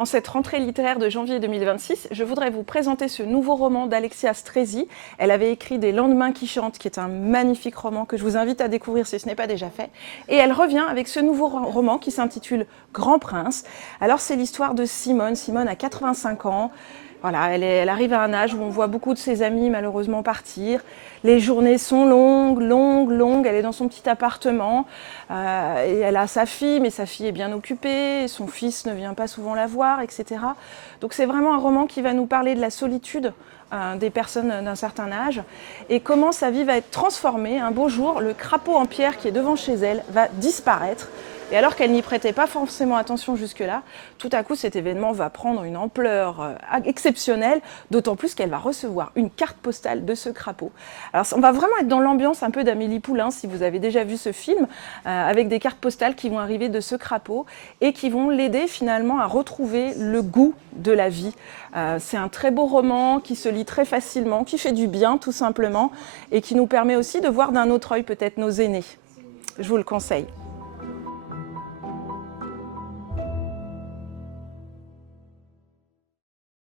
En cette rentrée littéraire de janvier 2026, je voudrais vous présenter ce nouveau roman d'Alexia Strezzi. Elle avait écrit Des lendemains qui chantent, qui est un magnifique roman que je vous invite à découvrir si ce n'est pas déjà fait. Et elle revient avec ce nouveau roman qui s'intitule Grand Prince. Alors c'est l'histoire de Simone. Simone a 85 ans. Voilà, elle arrive à un âge où on voit beaucoup de ses amis malheureusement partir. Les journées sont longues, longues, longues. Elle est dans son petit appartement et elle a sa fille, mais sa fille est bien occupée. Son fils ne vient pas souvent la voir, etc. Donc c'est vraiment un roman qui va nous parler de la solitude des personnes d'un certain âge et comment sa vie va être transformée. Un beau jour, le crapaud en pierre qui est devant chez elle va disparaître. Et alors qu'elle n'y prêtait pas forcément attention jusque-là, tout à coup cet événement va prendre une ampleur exceptionnelle, d'autant plus qu'elle va recevoir une carte postale de ce crapaud. Alors on va vraiment être dans l'ambiance un peu d'Amélie Poulain, si vous avez déjà vu ce film, avec des cartes postales qui vont arriver de ce crapaud et qui vont l'aider finalement à retrouver le goût de la vie. C'est un très beau roman qui se lit très facilement, qui fait du bien tout simplement et qui nous permet aussi de voir d'un autre œil peut-être nos aînés. Je vous le conseille.